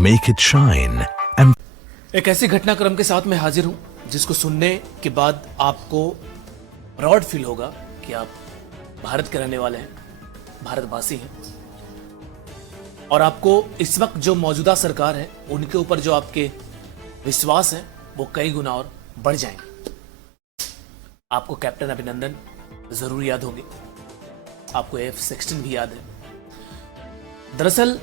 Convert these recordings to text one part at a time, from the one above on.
make it shine and एक ऐसे घटनाक्रम के साथ मैं हाजिर हूं जिसको सुनने के बाद आपको प्राउड फील होगा कि आप भारत के रहने वाले हैं, भारतवासी हैं, और आपको इस वक्त जो मौजूदा सरकार है उनके ऊपर जो आपके विश्वास है वो कई गुना और बढ़ जाएंगे। आपको कैप्टन अभिनंदन जरूर याद होंगे, आपको F-16 भी याद है। दरअसल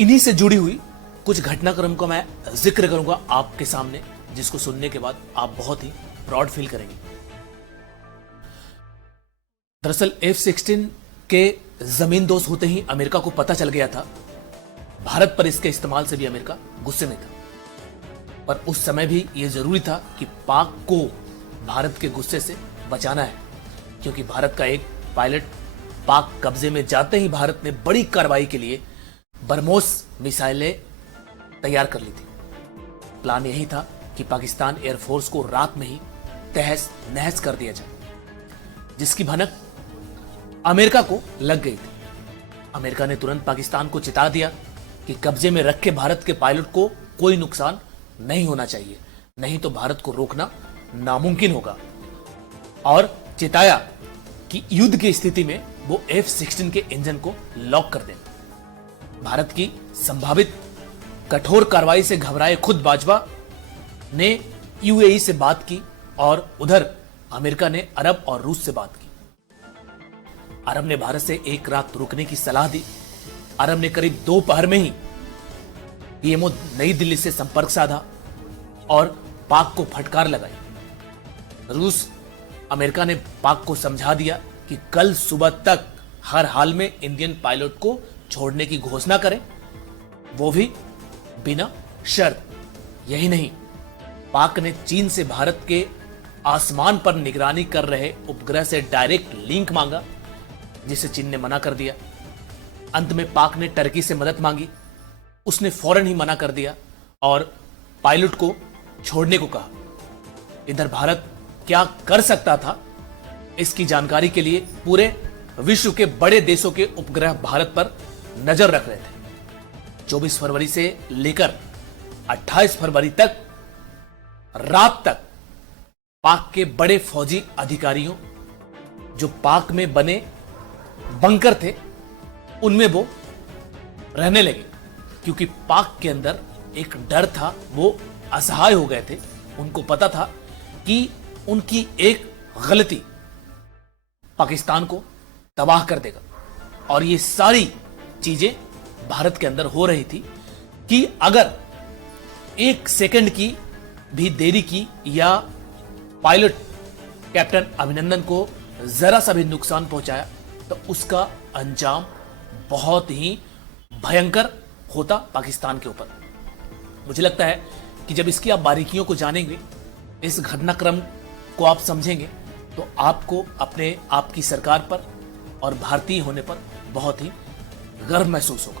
इन्हीं से जुड़ी हुई कुछ घटनाक्रम का मैं जिक्र करूंगा आपके सामने, जिसको सुनने के बाद आप बहुत ही प्राउड फील करेंगे। दरअसल F-16 के जमीन दोस्त होते ही अमेरिका को पता चल गया था, भारत पर इसके इस्तेमाल से भी अमेरिका गुस्से में था, पर उस समय भी यह जरूरी था कि पाक को भारत के गुस्से से बचाना है, क्योंकि भारत का एक पायलट पाक कब्जे में जाते ही भारत ने बड़ी कार्रवाई के लिए बरमोस मिसाइलें तैयार कर ली थी। प्लान यही था कि पाकिस्तान एयरफोर्स को रात में ही तहस नहस कर दिया जाए, जिसकी भनक अमेरिका को लग गई थी। अमेरिका ने तुरंत पाकिस्तान को चिता दिया कि कब्जे में रखे भारत के पायलट को कोई नुकसान नहीं होना चाहिए, नहीं तो भारत को रोकना नामुमकिन होगा, और चिताया कि युद्ध की स्थिति में वो F-16 के इंजन को लॉक कर दें। भारत की संभावित कठोर कार्रवाई से घबराए खुद बाजवा ने UAE से बात की और उधर अमेरिका ने अरब और रूस से बात की। अरब ने भारत से एक रात रुकने की सलाह दी। अरब ने करीब दोपहर में ही पीएमओ नई दिल्ली से संपर्क साधा और पाक को फटकार लगाई। रूस अमेरिका ने पाक को समझा दिया कि कल सुबह तक हर हाल में इंडियन पायलट को छोड़ने की घोषणा करें, वो भी बिना शर्त। यही नहीं, पाक ने चीन से भारत के आसमान पर निगरानी कर रहे उपग्रह से डायरेक्ट लिंक मांगा, जिसे चीन ने मना कर दिया। अंत में पाक ने टर्की से मदद मांगी, उसने फौरन ही मना कर दिया और पायलट को छोड़ने को कहा। इधर भारत क्या कर सकता था, इसकी जानकारी के लिए पूरे विश्व के बड़े देशों के उपग्रह भारत पर नजर रख रहे थे। 24 फरवरी से लेकर 28 फरवरी तक रात तक पाक के बड़े फौजी अधिकारियों जो पाक में बने बंकर थे उनमें वो रहने लगे, क्योंकि पाक के अंदर एक डर था, वो असहाय हो गए थे। उनको पता था कि उनकी एक गलती पाकिस्तान को तबाह कर देगा, और ये सारी चीजें भारत के अंदर हो रही थी कि अगर एक सेकंड की भी देरी की या पायलट कैप्टन अभिनंदन को जरा सा भी नुकसान पहुंचाया तो उसका अंजाम बहुत ही भयंकर होता पाकिस्तान के ऊपर। मुझे लगता है कि जब इसकी आप बारीकियों को जानेंगे, इस घटनाक्रम को आप समझेंगे, तो आपको अपने आपकी सरकार पर और भारतीय होने पर बहुत ही गर्व महसूस होगा।